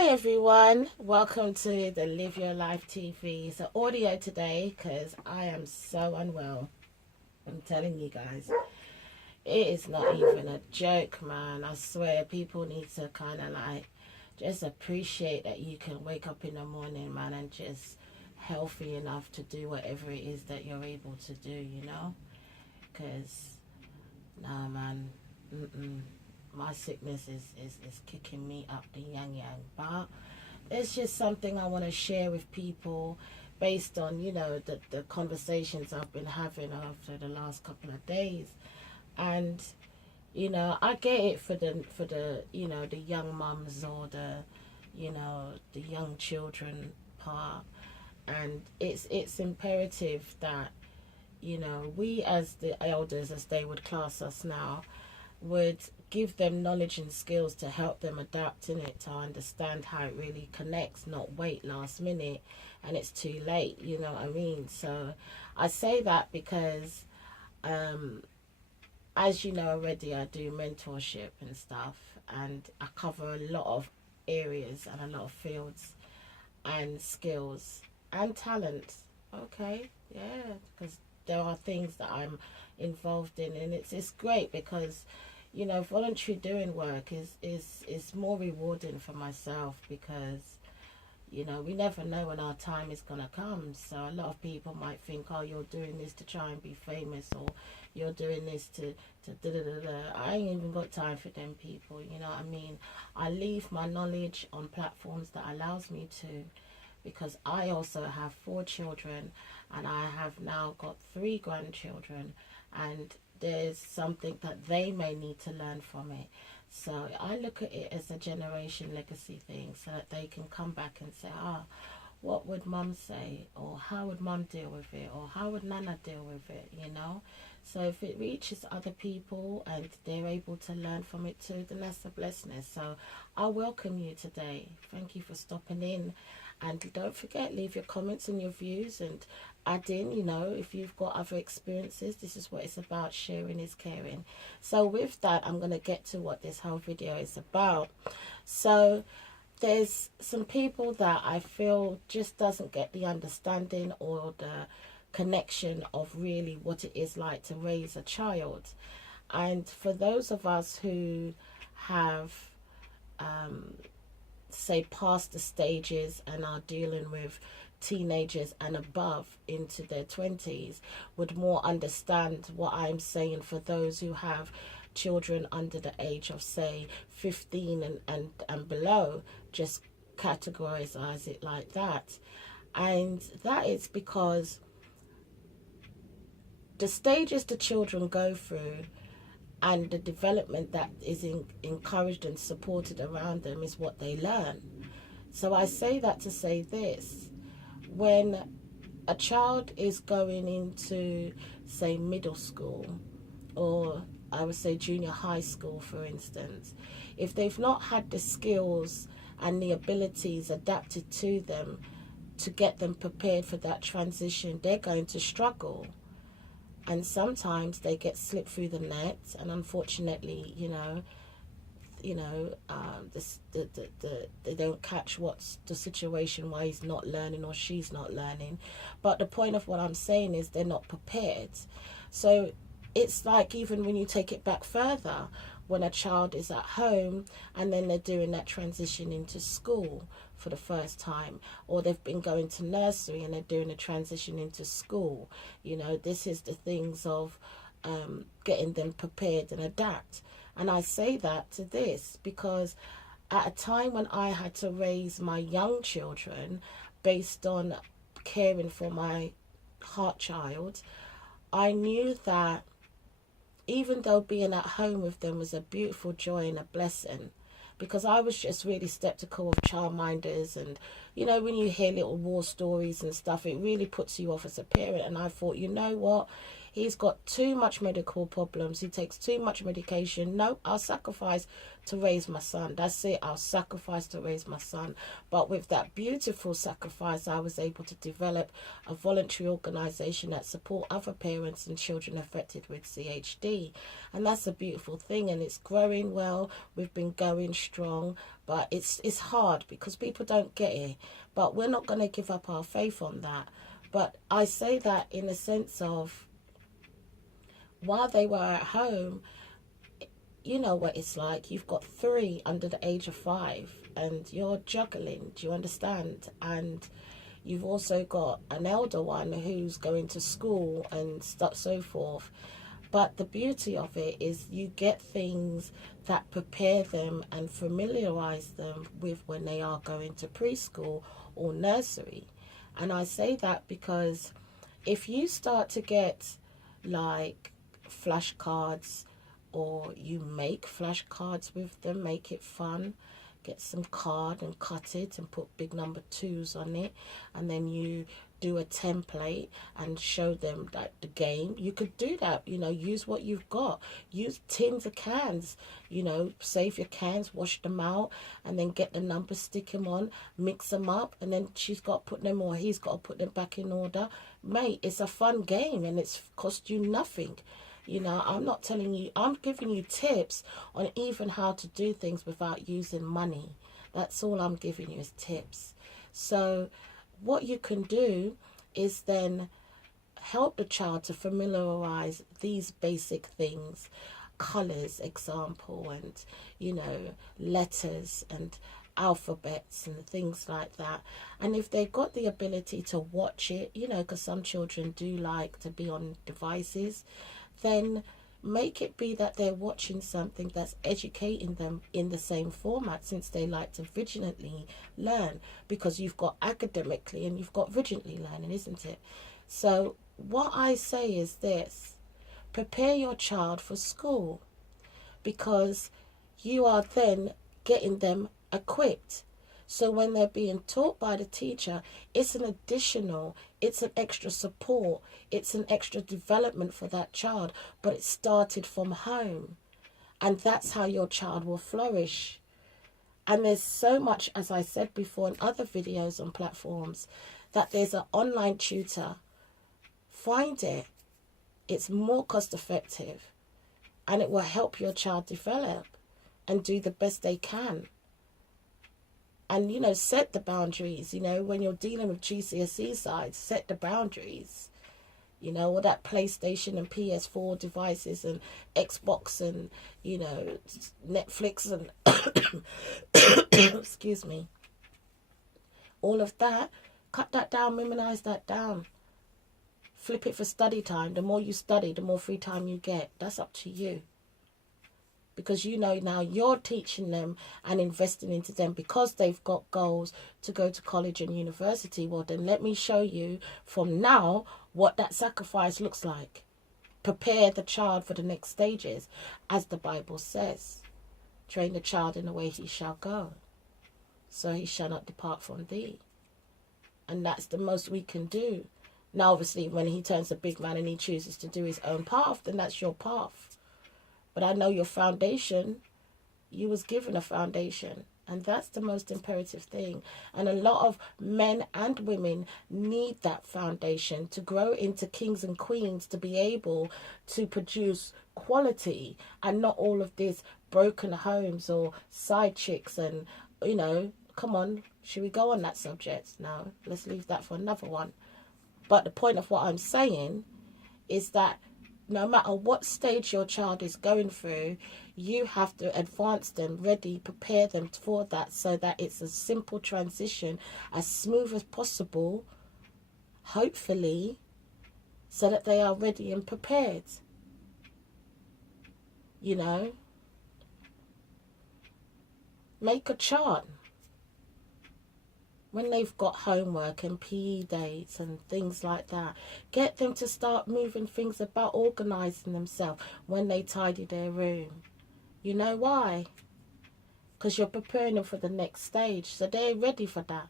Hi everyone, welcome to the Live Your Life TV. So audio today because I am so unwell. I'm telling you guys, it is not even a joke, man. I swear people need to kind of like just appreciate that you can wake up in the morning, man, and just healthy enough to do whatever it is that you're able to do, you know? Because, nah, man, my sickness is kicking me up the yang. But it's just something I want to share with people based on, the conversations I've been having after the last couple of days. And, I get it for the the young mums or the young children part. And it's imperative that, we as the elders, as they would class us now, would give them knowledge and skills to help them adapt in it, to understand how it really connects, not wait last minute and it's too late, you know what I mean? So I say that because as you know already, I do mentorship and stuff, and I cover a lot of areas and a lot of fields and skills and talent. Okay, yeah, because there are things that I'm involved in, and it's great because voluntary doing work is more rewarding for myself because we never know when our time is gonna come. So a lot of people might think, oh, you're doing this to try and be famous, or you're doing this to da da da da. I ain't even got time for them people. You know what I mean? I leave my knowledge on platforms that allows me to, because I also have 4 children and I have now got 3 grandchildren, and there's something that they may need to learn from it. So I look at it as a generation legacy thing, so that they can come back and say, what would mum say, or how would mum deal with it, or how would nana deal with it. So if it reaches other people and they're able to learn from it too, then that's a blessing. So I welcome you today. Thank you for stopping in, and don't forget, leave your comments and your views, and add in, if you've got other experiences. This is what it's about. Sharing is caring. So with that, I'm going to get to what this whole video is about. So there's some people that I feel just doesn't get the understanding or the connection of really what it is like to raise a child. And for those of us who have say past the stages and are dealing with teenagers and above into their 20s, would more understand what I'm saying for those who have children under the age of say 15 and below. Just categorize it like that. And that is because the stages the children go through and the development that is encouraged and supported around them is what they learn. So I say that to say this: when a child is going into, say, middle school, or I would say junior high school, for instance, if they've not had the skills and the abilities adapted to them to get them prepared for that transition, they're going to struggle. And sometimes they get slipped through the net, and unfortunately, they don't catch what's the situation, why he's not learning or she's not learning. But the point of what I'm saying is they're not prepared. So it's like, even when you take it back further, when a child is at home and then they're doing that transition into school for the first time, or they've been going to nursery and they're doing a transition into school, this is the things of getting them prepared and adapt. And I say that to this because at a time when I had to raise my young children based on caring for my heart child, I knew that even though being at home with them was a beautiful joy and a blessing, because I was just really skeptical of childminders, and when you hear little war stories and stuff, it really puts you off as a parent. And I thought, you know what, he's got too much medical problems, he takes too much medication. No, I'll sacrifice to raise my son. That's it, I'll sacrifice to raise my son. But with that beautiful sacrifice, I was able to develop a voluntary organization that support other parents and children affected with CHD. And that's a beautiful thing, and it's growing well. We've been going strong, But it's hard because people don't get it. But we're not going to give up our faith on that. But I say that in a sense of, while they were at home, you know what it's like. You've got 3 under the age of 5 and you're juggling. Do you understand? And you've also got an elder one who's going to school and so forth. But the beauty of it is you get things that prepare them and familiarize them with when they are going to preschool or nursery. And I say that because if you start to get like flashcards, or you make flashcards with them, make it fun, get some card and cut it and put big number 2s on it, and then you do a template and show them that the game, you could do that. You know, use what you've got, use tins of cans, you know, save your cans, wash them out, and then get the numbers, stick them on, mix them up, and then she's got to put them, or he's got to put them back in order. Mate, it's a fun game and it's cost you nothing. You know, I'm not telling you, I'm giving you tips on even how to do things without using money. That's all I'm giving you is tips. So what you can do is then help the child to familiarize these basic things, colors, example, and, you know, letters and alphabets and things like that. And if they've got the ability to watch it, you know, because some children do like to be on devices, then make it be that they're watching something that's educating them in the same format, since they like to vigilantly learn, because you've got academically and you've got vigilantly learning, isn't it? So what I say is this: prepare your child for school, because you are then getting them equipped. So when they're being taught by the teacher, it's an additional, it's an extra support, it's an extra development for that child, but it started from home. And that's how your child will flourish. And there's so much, as I said before in other videos on platforms, that there's an online tutor. Find it. It's more cost effective, and it will help your child develop and do the best they can. And, you know, set the boundaries, you know, when you're dealing with GCSE sides, set the boundaries, you know, or that PlayStation and PS4 devices and Xbox and, you know, Netflix and, excuse me, all of that, cut that down, minimize that down, flip it for study time. The more you study, the more free time you get. That's up to you. Because you know now you're teaching them and investing into them because they've got goals to go to college and university. Well, then let me show you from now what that sacrifice looks like. Prepare the child for the next stages, as the Bible says. Train the child in the way he shall go, so he shall not depart from thee. And that's the most we can do. Now, obviously, when he turns a big man and he chooses to do his own path, then that's your path. But I know your foundation, you was given a foundation. And that's the most imperative thing. And a lot of men and women need that foundation to grow into kings and queens, to be able to produce quality and not all of this broken homes or side chicks. And, you know, come on, should we go on that subject? No, let's leave that for another one. But the point of what I'm saying is that no matter what stage your child is going through, you have to advance them, ready, prepare them for that, so that it's a simple transition, as smooth as possible, hopefully, so that they are ready and prepared. You know, make a chart. When they've got homework and PE dates and things like that, get them to start moving things about, organising themselves when they tidy their room. You know why? Because you're preparing them for the next stage, so they're ready for that.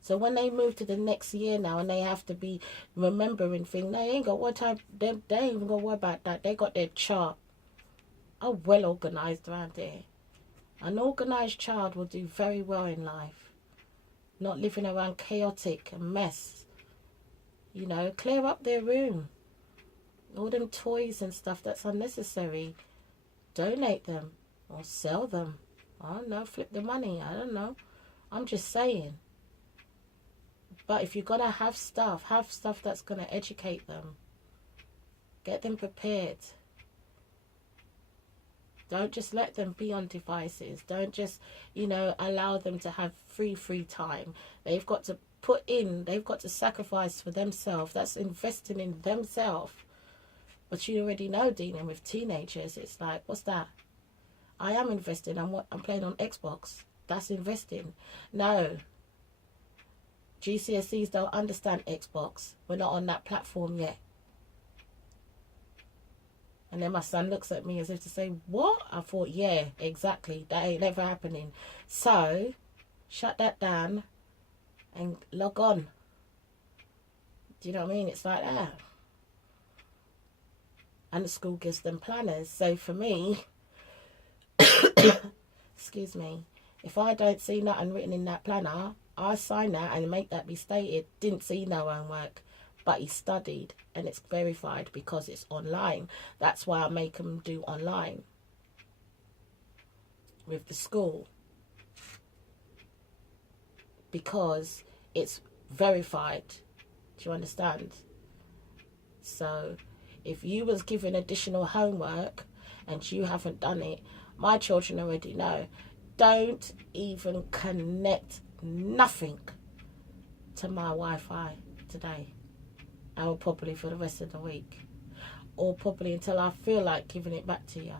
So when they move to the next year now and they have to be remembering things, they ain't got what time, they ain't even got to worry about that. They got their chart. Are well organised around there. An organised child will do very well in life. Not living around chaotic and mess. You know, clear up their room. All them toys and stuff that's unnecessary, donate them or sell them I don't know, flip the money. I don't know. I'm just saying. But if you're going to have stuff that's going to educate them. Get them prepared. Don't just let them be on devices. Don't just, allow them to have free time. They've got to they've got to sacrifice for themselves. That's investing in themselves. But you already know, dealing with teenagers, it's like, what's that? I am investing. I'm playing on Xbox. That's investing. No. GCSEs don't understand Xbox. We're not on that platform yet. And then my son looks at me as if to say, what? I thought, yeah, exactly. That ain't never happening. So, shut that down and log on. Do you know what I mean? It's like that. And the school gives them planners. So for me, excuse me, if I don't see nothing written in that planner, I sign that and make that be stated. Didn't see no homework, but he studied, and it's verified because it's online. That's why I make them do online with the school, because it's verified. Do you understand? So if you was given additional homework and you haven't done it, my children already know. Don't even connect nothing to my Wi-Fi today. And probably for the rest of the week. Or probably until I feel like giving it back to you.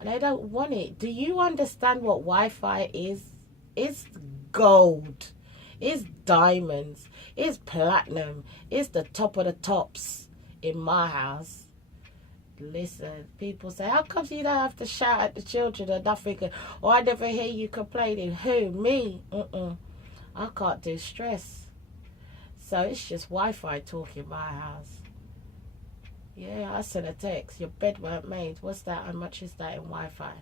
And I don't want it. Do you understand what Wi-Fi is? It's gold. It's diamonds. It's platinum. It's the top of the tops in my house. Listen, people say, how come you don't have to shout at the children or nothing? Or I never hear you complaining. Who? Me? I can't do stress. So it's just Wi-Fi talk in my house. Yeah, I sent a text. Your bed weren't made. What's that? How much is that in Wi-Fi?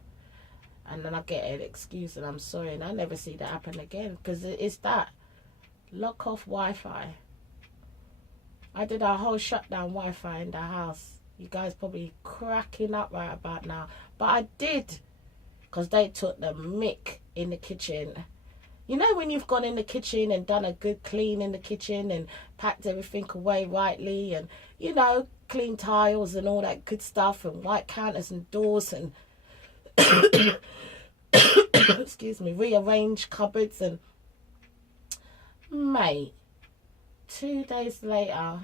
And then I get an excuse and I'm sorry. And I never see that happen again. Because it's that. Lock off Wi-Fi. I did a whole shutdown Wi-Fi in the house. You guys probably cracking up right about now. But I did. Because they took the mick in the kitchen. You know when you've gone in the kitchen and done a good clean in the kitchen and packed everything away rightly and, clean tiles and all that good stuff and white counters and doors and, excuse me, rearrange cupboards and, mate, 2 days later,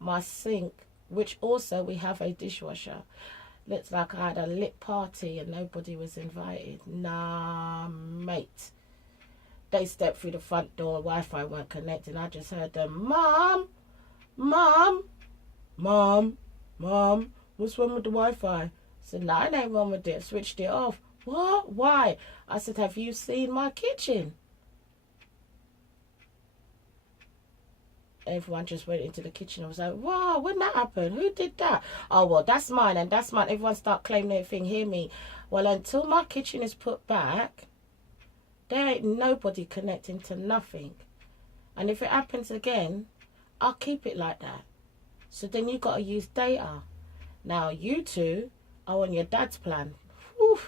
my sink, which also we have a dishwasher, looks like I had a lit party and nobody was invited. Nah, mate. They stepped through the front door, Wi-Fi weren't connected. I just heard them, Mom, what's wrong with the Wi-Fi? I said, no, it ain't wrong with it. Switched it off. What? Why? I said, have you seen my kitchen? Everyone just went into the kitchen and was like, wow, when that happened? Who did that? Oh, well, that's mine and that's mine. Everyone start claiming everything. Hear me. Well, until my kitchen is put back, there ain't nobody connecting to nothing. And if it happens again, I'll keep it like that. So then you got to use data. Now, you two are on your dad's plan. Whew,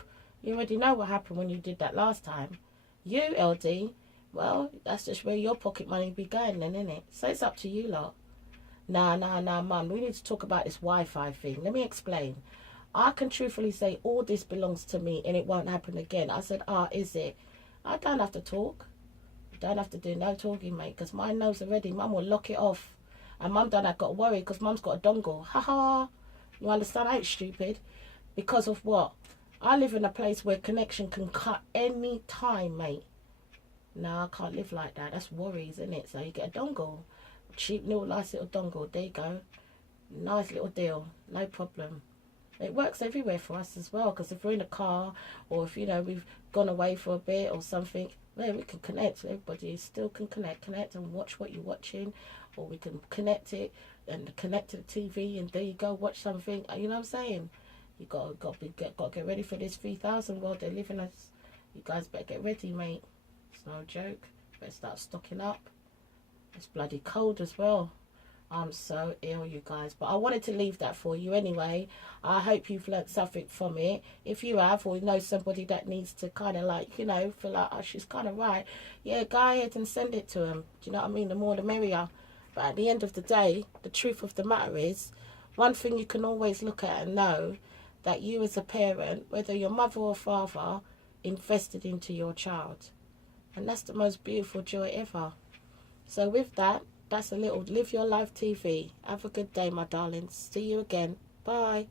you already know what happened when you did that last time. You, LD, well, that's just where your pocket money be going then, innit? So it's up to you lot. Nah, Mum, we need to talk about this Wi-Fi thing. Let me explain. I can truthfully say all this belongs to me and it won't happen again. I said, is it? I don't have to talk. Don't have to do no talking, mate, because mine knows already. Mum will lock it off. And Mum don't have got to worry because Mum's got a dongle. Ha ha. You understand? I ain't stupid. Because of what? I live in a place where connection can cut any time, mate. No, I can't live like that. That's worries, isn't it? So you get a dongle. Cheap, little, nice little dongle. There you go. Nice little deal. No problem. It works everywhere for us as well, because if we're in a car or if, we've gone away for a bit or something, well, we can connect. Everybody still can connect and watch what you're watching, or we can connect it and connect to the TV and there you go, watch something. You know what I'm saying? You got to get ready for this 3000 world they're living us. You guys better get ready, mate. It's no joke. Better start stocking up. It's bloody cold as well. I'm so ill, you guys. But I wanted to leave that for you anyway. I hope you've learnt something from it. If you have, or know somebody that needs to kind of like, you know, feel like, oh, she's kind of right. Yeah, go ahead and send it to them. Do you know what I mean? The more the merrier. But at the end of the day, the truth of the matter is, one thing you can always look at and know that you as a parent, whether your mother or father, invested into your child. And that's the most beautiful joy ever. So with that, that's a little Live Your Life TV. Have a good day, my darlings. See you again. Bye.